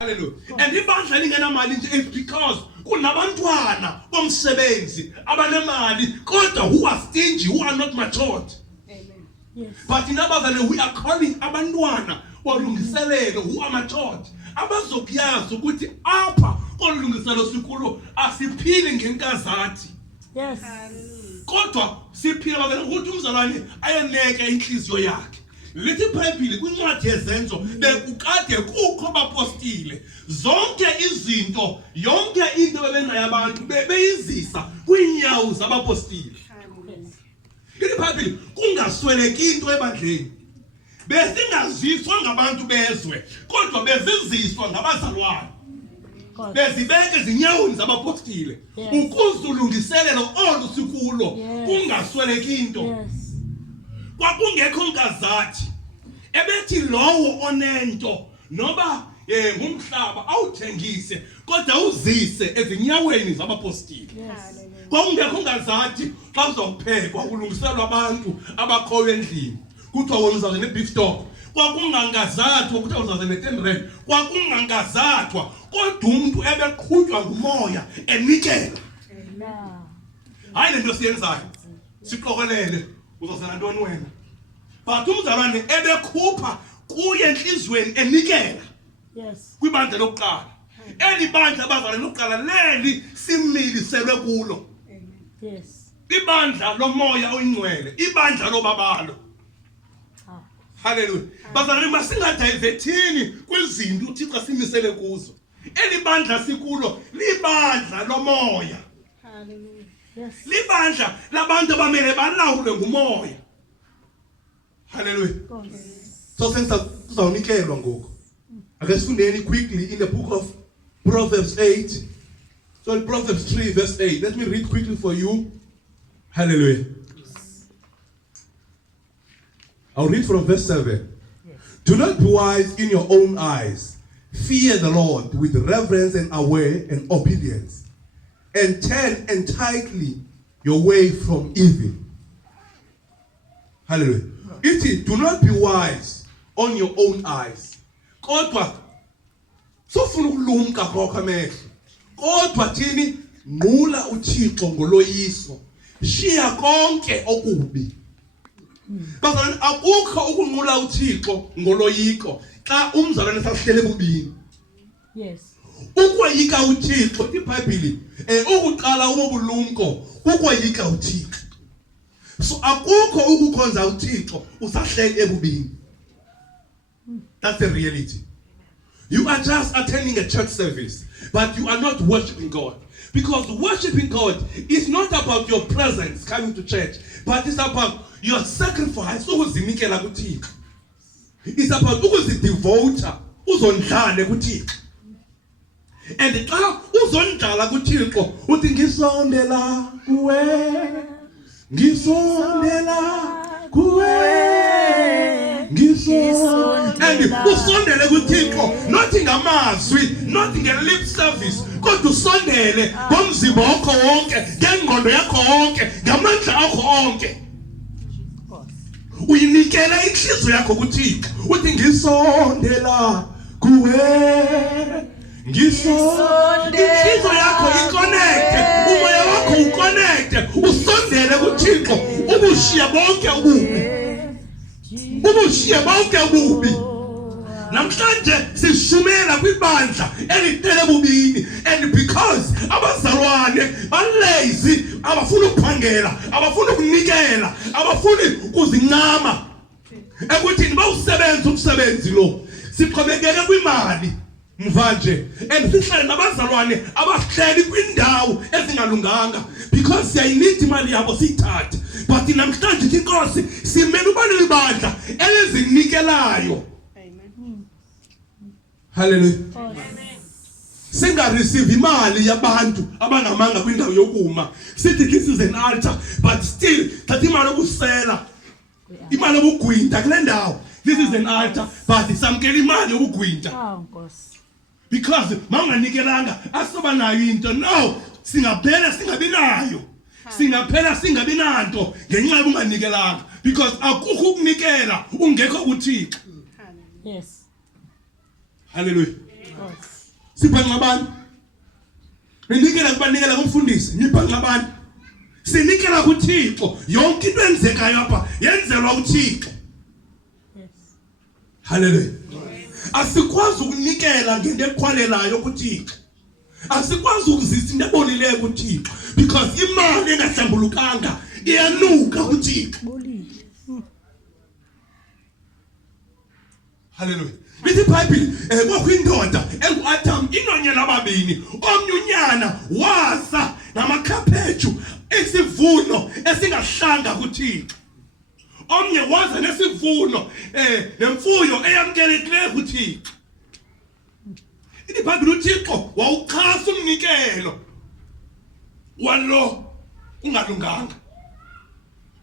Hallelujah. And ibandla lingenamali nje is because kunabantwana bomsebenzi abanemali kodwa who are stingy, who are not matured. Amen. Yes. But in abazali we are calling abantwana olungiselelo who are matured. Abazokuyazi ukuthi apha olungiselo sikulo asiphili ngenkazathi. Yes. Kodwa siphila bazali ukuthi umzalwane ayeneke inhliziyo yakhe. Lithi iBhayibheli kwincwadi yezenzo bekukade kukho bapostile zonke izinto yonke into bebenayo abantu beyizisa kwinyawo zabapostile. iBhayibheli kungasweleki into ebandleni besingaziswa ngabantu bezwe kodwa beziziswa ngabazalwane bezibeke ezinyawini zabapostile ukuzulungiselelo olusikulo kungasweleki into. Kwakungekho nkazathi ebethi lowo onento noba ngumhlaba awuthengise kodwa uzise ezinyaweni zabapostile. Kwakungekho nkazathi xa uzophekwa kulungiselwa abantu abakhoyo endlini kuthiwa wena uzaze ne-beef stock. Kwakungangazathwa ukuthi uzaze ne-10 rand. Kwakungangazathwa kodwa umuntu ebeqhutywa ngumoya enikela. Hayi lento siyenzayo siqokelele uzosana ntoni wena. But umzalwane ebekhupha kuye enhlizweni enikela. Yes. Kwibandla lokuqala. Eli bandla abazalwane lokuqala leli similiselwe kulo. Yes. Ibandla lomoya oyingcwele, ibandla lobabalo. Hallelujah. Bazalwane masingadivethini kwizinto uThixo simisele kuzo. Eli bandla sikulo libandla lomoya. Hallelujah. Yes. Libandla labantu abamele balawule ngumoya. Hallelujah. So senza kuzawunikelwa ngoku. Ake sifundeni quickly in the book of Proverbs 8. So in Proverbs 3 verse 8. Let me read quickly for you. Hallelujah. I'll read from verse 7. Do not be wise in your own eyes. Fear the Lord with reverence and aware and obedience. And turn entirely your way from evil. Hallelujah. It is, do not be wise on your own eyes. Kodwa sofuna ukulumka kwakho amehlo. Kodwa thini nqula uThixo ngoloyiso. Shiya konke okubi. Bazalwane akukho ukunqula uThixo ngoloyiko xa umzalwane sahlele bubini. Yes. Ukwayika uThixo iBhayibheli ukuqala ubulumko ukwayika uThixo. So akukho ukukhonza uThixo usahlele ebubini. That's the reality. You are just attending a church service, but you are not worshiping God. Because worshiping God is not about your presence coming to church, but it's about your sacrifice. Ukuzinikela kuThixo. It's about ukuzidevota, uzondlane kuThixo. And xa uzondlala kuThixo uthi ngisondela kuwe, ngisondela kuwe, ngisondela. And usondele kuThixo not ngamazwi, not nge-lip service, kodwa usondele ngomzimba wakho wonke, ngengqondo yakho wonke, ngamandla akho onke. Uyinikela inhliziyo yakho kuThixo uthi ngisondela kuwe, inhliziyo yakho iconnecte, umoya wakho uconnecte, usondele kuThixo ubushiya bonke ububi. Ubushiya bonke ububi. Namhlanje sishumela kwibandla elitele bubini, and because abazalwane balazy abafuna ukuphangela, abafuna ukunikela, abafuna ukuzincama ekuthini bawusebenza umsebenzi lo siqhubekeke kwimali mvanje, and sihlale nabazalwane abahleli kwindawo ezingalunganga because siyayinida imali yabo siyithathe. But namhlanje inkosi simele ubani libandla elizinikelayo. Hallelujah. Singa receive imali yabantu abangamanga kwindawo yokuma. Sithi this is an altar, but still thatha imali okusela, imali obugwinta kule ndawo. This is an altar, but samkela imali obugwinta. Nkosi. Because manganikelanga asoba nayo into. No, singaphela singabi nayo. Singaphela singabi nanto ngenxa yokunganikelanga, because akukho ukunikela ungekho kuThixo. Yes. Hallelujah. Yes. Sibhanqa abantu. Ninikela kubanikela kumfundisi, nibhanqa abantu. Sinikela kuThixo, yonke into enzekayo apha yenzelwa uThixo. Yes. Hallelujah. Asikwazi ukunikela ngento ekhwalelayo kuThixo. Asikwazi ukuzisa into ebolileyo kuThixo because imali engahlambulukanga iyanuka kuThixo. Bolile. Hallelujah. Lithi iBhayibheli kwakho indoda enguAdam inonyana ababini, omnye unyana wasa namakhaphetshu esivuno esingahlanga kuThixo. Omnye waza nesivuno nemfuyo eyamkelekileyo kuThixo. Lithi iBhayibheli uThixo wawuchasa umnikelo walo ungalunganga.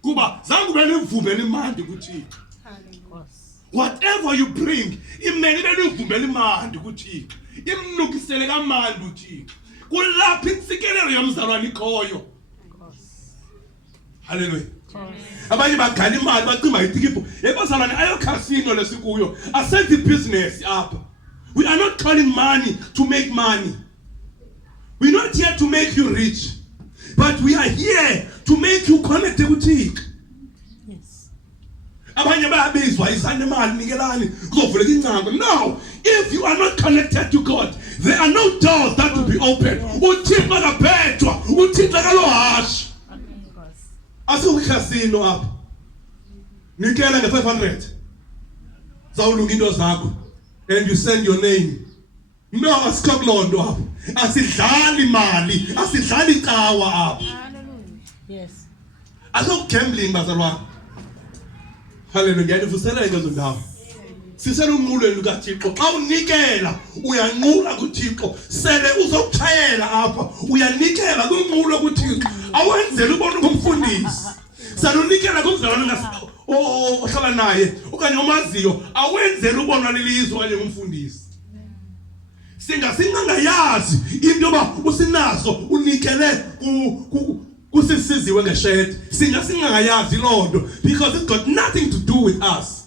Kuba zange ube nevumela imandi kuThixo. Whatever you bring, imele belivumela imandi kuThixo. Imnukisele kamandi uThixo. Kulapha intsikelelo yomzalwane ikhoyo. Hallelujah. Abanye bagala imali bacimba itikipho. Ebazalwane ayo casino lesikuyo. Asenze business apha. We are not calling money to make money. We're not here to make you rich. But we are here to make you connected with Thixo. Abanye bayabizwa izane imali nikelani kuzovuleka ingcango. No, if you are not connected to God, there are no doors that will be open. uThixo akaphethwa, uThixo akalohasha. Asukukasino apha. Nikela nge500. Zawulunga into zakho and you send your name. No, asikokulondo apha. Asidlali imali, asidlali icawa apha. Hallelujah. Yes. Asokugambling bazalwane. Hallelujah. Ngiyanivuselela lezo ndawo. Sisela unqulweni lukaThixo. Xa unikela uyanqula kuThixo. Sele uzokuchayela apha uyanikela kunqulo kuThixo. Awenzele ubona kumfundisi. Salunikela kumzalwane ohlala naye okanye omaziyo awenzele ubona lelizwe okanye umfundisi. Singayazi into yoba usinazo unikele kusisiziwe ngeshede. Singayazi lonto because it's got nothing to do with us.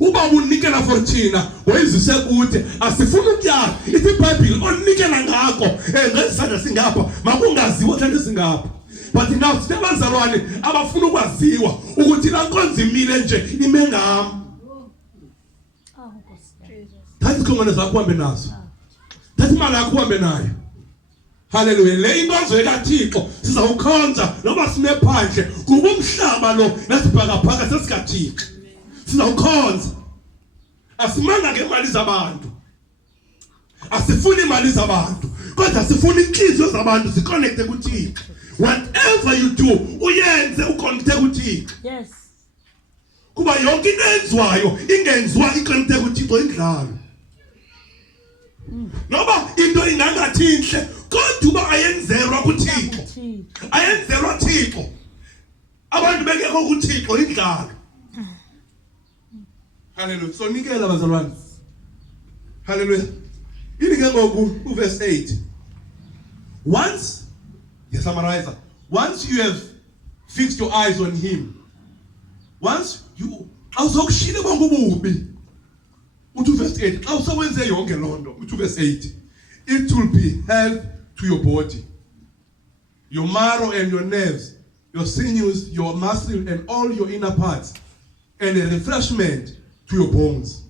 Uba unikela for thina wayizise kude asifuna ukuyazi. Ithi iBhayibheli onikela ngakho ngesandla singapha makungaziwa kanti singapha. But now sinabazalwane abafuna ukwaziwa ukuthi la nkonzo imile nje ime ngami. Thathi khona zakho hambe nazo. Thathi imali yakho hambe nayo. Hallelujah. Le inkonzo ekaThixo sizawukhonza noma sime phandle kuba umhlaba lo nasibhakaphaka sesikaThixo. Sizawukhonza. Asimanga ngemali zabantu. Asifuni imali zabantu. Kodwa sifuna inhliziyo zabantu ziconnecte kuThixo. Whatever you do, uyenze uconnecte kuThixo. Yes. Kuba yonke into enziwayo ingenziwa iconnecte kuThixo indlalo. Noba into ingangathi inhle kodwa uba ayenzelwa kuThixo. Ayenzelwa Thixo. Abantu bengekho kuThixo indlalo. Hallelujah. So nikela bazalwane. Hallelujah. Ilike ngoku verse 8. Once, the summarizer, once you have fixed your eyes on him, once you awuzokushila bonke ububi. Uthi verse 8, xa usewenze yonke lonto, uthi verse 8, it will be health to your body, your marrow and your nerves, your sinews, your muscle and all your inner parts, and a refreshment to your bones.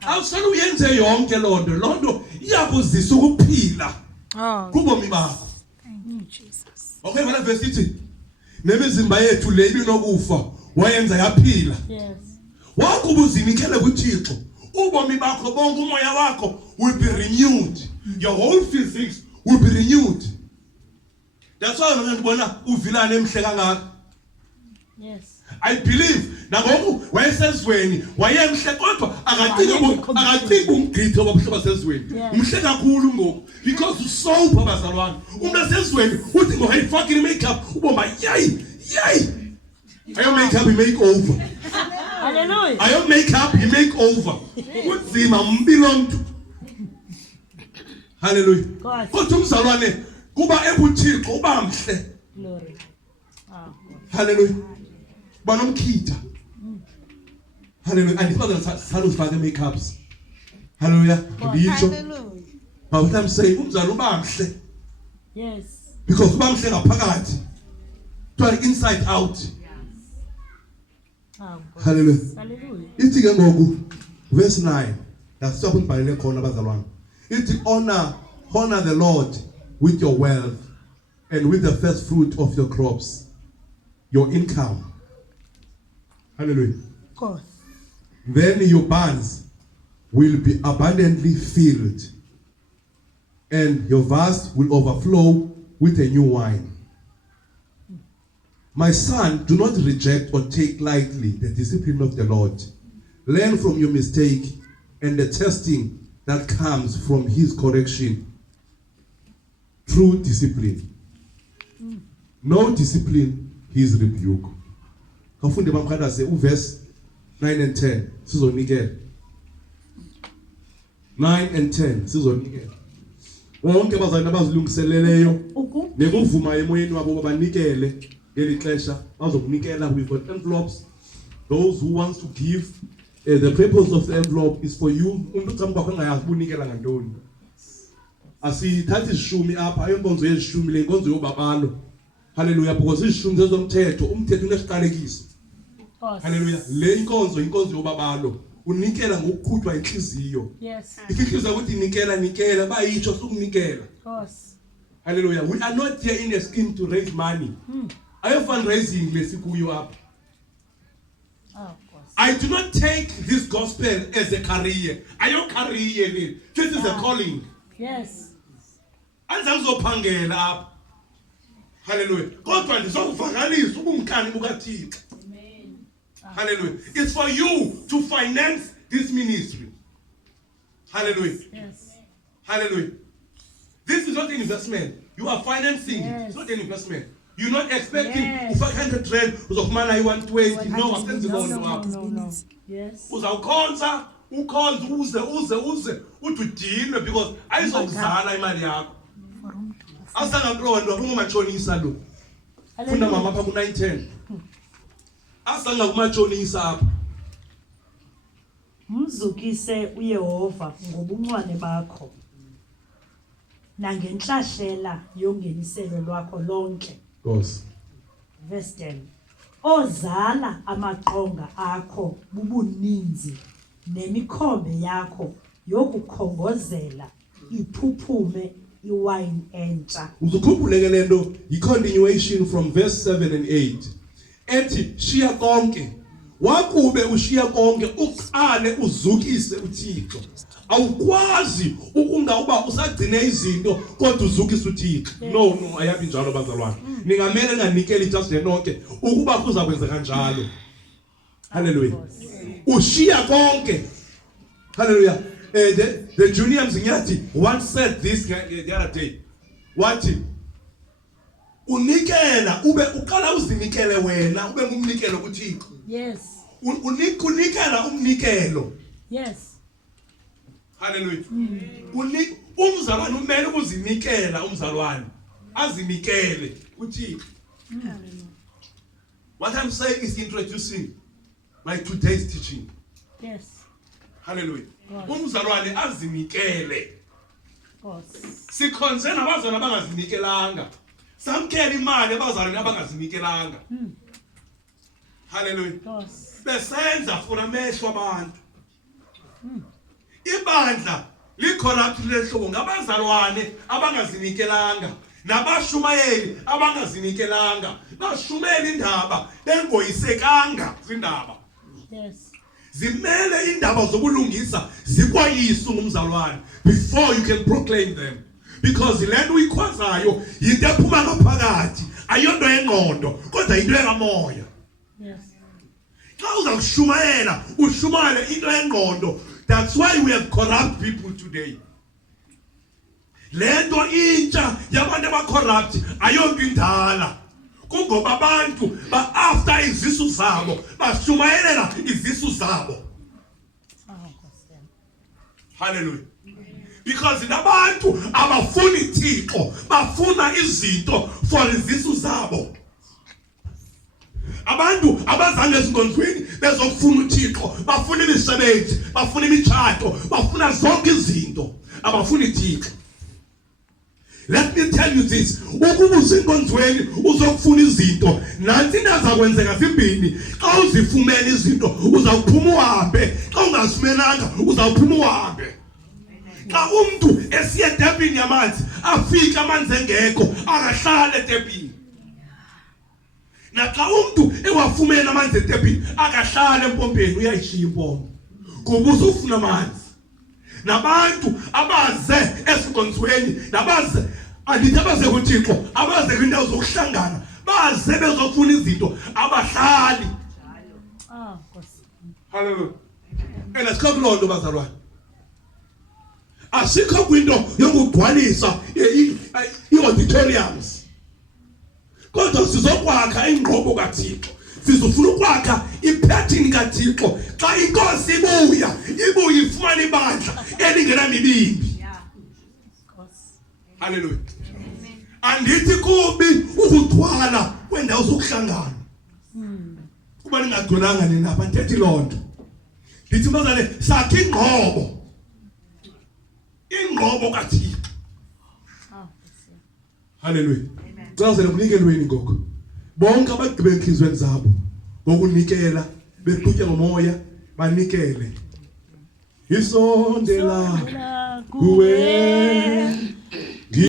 Awusala uyenze yonke lonto iyakuzisa ukuphila kubomi bakho. Thank you, Jesus. Okay, vela verse ithi nemizimba yethu le ibinokufa wayenza yaphila. Yes. Wakho ubuzinikele kuThixo ubomi bakho bonke umoya wakho will be renewed. Your whole physics will be renewed. That's why mina ngibona uvilana emhle kangaka. Yes. I believe nangoku wayesezweni wayemhle kodwa akaciki umgqitho wabahlobo sezweni. Umhle kakhulu ngoku because usober bazalwane. Umuntu sezweni uthi ngo hey fucking makeup ubomba yay. Ayo makeup I make over. Hallelujah. Ayo makeup I make over. Kunzima umpilo umuntu. Hallelujah. Kodwa umzalwane kuba ebuthixo uba mhle. Glory. Hallelujah. Banomkhitha. Hallelujah. And father salute for the makeups. Hallelujah. Nditsho. Hallelujah. But what I'm saying, umzali uba mhle Yes. because uba mhle ngaphakathi. To inside out. Oh, God. Hallelujah. Hallelujah. Ithi ke ngoku verse 9. That's what ngibhalele khona abazalwane. Ithi honor the Lord with your wealth and with the first fruit of your crops, your income. Hallelujah. Of course. Then your barns will be abundantly filled, and your vats will overflow with a new wine. My son, do not reject or take lightly the discipline of the Lord. Learn from your mistake and the testing that comes from his correction through discipline. No discipline, his rebuke. Kafunde bamkhathaze verse 9 and 10 sizonikela. 9 and 10 sizonikela. Wonke abazalwane abazilungiseleleyo nekuvuma emoyeni wabo banikele ngeli xesha bazokunikela. We've got envelopes. Those who wants to give, the purpose of the envelope is for you. Umuntu xa kwakho engayazi unikela ngantoni. Asithathi izishumi apha ayonkonzo yezishumi le inkonzo yobabalo. Hallelujah, because izishumi zezomthetho umthetho unesiqalekiso. Hallelujah. Le inkonzo yobabalo. Unikela ngokukhutshwa inhliziyo. Yes. Ikhihliza ukuthi nikela bayitsho sukunikela. Of course. Hallelujah. We are not here in a scheme to raise money. Are you fundraising lesikuyo apha? Oh, of course. I do not take this gospel as a career. Are you career? This is a calling. Yes. Andizakuzophangela apha. Hallelujah. Kodwa ndizokuvakalisa ubumkani bukaThixo. Hallelujah. It's for you to finance this ministry. Hallelujah. Yes. Hallelujah. This is not an investment. You are financing it. It's not an investment. You're not expecting Yes. 500 rand uzofumana i-120. No, asenzi lonto apha. No. Yes. Uzawukhonza uze uthi udinwe because ayizokuzala imali yakho. Asangakulondwa kungumatshonisa lo. Funda mama apha ku-910. Asanga kumatshonisa apha. Mzukise uYehova ngobuncwane bakho nangenhlahlela yongeniselo lwakho lonke. Goes. Verse 10. Ozala amaqonga akho bubuninzi nemikhombe yakho yokukhongozela iphuphume iwine entsha. Uzukhumbuleke lento yi-continuation from verse 7 and 8. Ethi shiya konke wakube ushiya konke uqale uzukise uThixo. Awukwazi ukungawuba usagcine izinto kodwa uzukise uThixo. No, ayabi njalo bazalwane. Ningamele nganikela ijust lenonke ukuba kuza kwenzeka kanjalo. Hallelujah. Ushiya konke. Hallelujah. The junior Mzinyathi once said this the other day. What? Unikela ube uqala uzinikele wena ube ngumnikelo kuThixo. Yes. Unikela umnikelo. Yes. Hallelujah. Umzalwane umele ukuzinikela umzalwane azinikele kuThixo. What I'm saying is introducing my today's teaching. Yes. Hallelujah. Right. Umzalwane azinikele. Of course. Sikhonze nabazalwane abangazinikelanga. Samkela imali abazalwane abangazinikelanga. Hallelujah. Of course. Besenza funa amehlo abantu. Ibandla licorrupt lehlobo ngabazalwane abangazinikelanga nabashumayeli abangazinikelanga bashumela indaba bengoyisekanga zindaba. Yes. Zimele indaba zobulungisa zikwayisu ngumzalwane before you can proclaim them, because lento uyikhwazayo yinto ephuma ngaphakathi ayonto engqondo kodwa into engamoya. Yes. Xa uzakushumayela ushumayele into engqondo. That's why we have corrupt people today. Lento intsha yabantu abacorrupt ayonto indala. Kungoba abantu ba after izisu zabo bashumayelela izisu zabo. Hallelujah. Because labantu abafuni Thixo bafuna izinto for izisu zabo. abantu abazange ezinkonzweni bezokufuna uThixo bafuna imisebenzi bafuna imitshato bafuna zonke izinto abafuni uThixo. Let me tell you this, ukuba usenkonzweni uzokufuna izinto nansi nazakwenzeka zimbini. Xa uzifumene izinto uzawuphuma uhambe, xa ungazifumenanga uzawuphuma uhambe. Xa umuntu esiya etepini yamanzi afike amanzi engekho akahlala etepini. Naxa umuntu ewafumene amanzi etepini akahlala empompeni uyayishiya impompo kuba uzofuna amanzi. Nabantu abaze ezinkonzweni nabaze andithi abaze kuThixo abaze kwindawo zokuhlangana baze bezofuna izinto abahlali. Nkosi. Hallelujah. Asikho kuloo nto bazalwane. Asikho kwinto yokugcwalisa i-auditoriums. Kodwa sizokwakha ingqobo kaThixo. Sizofuna ukwakha ipattern kaThixo. Xa inkosi ibuya ifumana ibandla elingenamibimbi. Hallelujah. Andithi kubi ukugcwala kwendawo zokuhlangana. Kuba ningagcwalanga nina abanthethi loo nto. Ndithi bazale sakhe ingqobo kaThixo. Hallelujah. Cazela umnikelweni ngoko. Bonke abagqibe enhlizweni zabo ngokunikela beqhutya ngomoya banikele. Isondela kuwe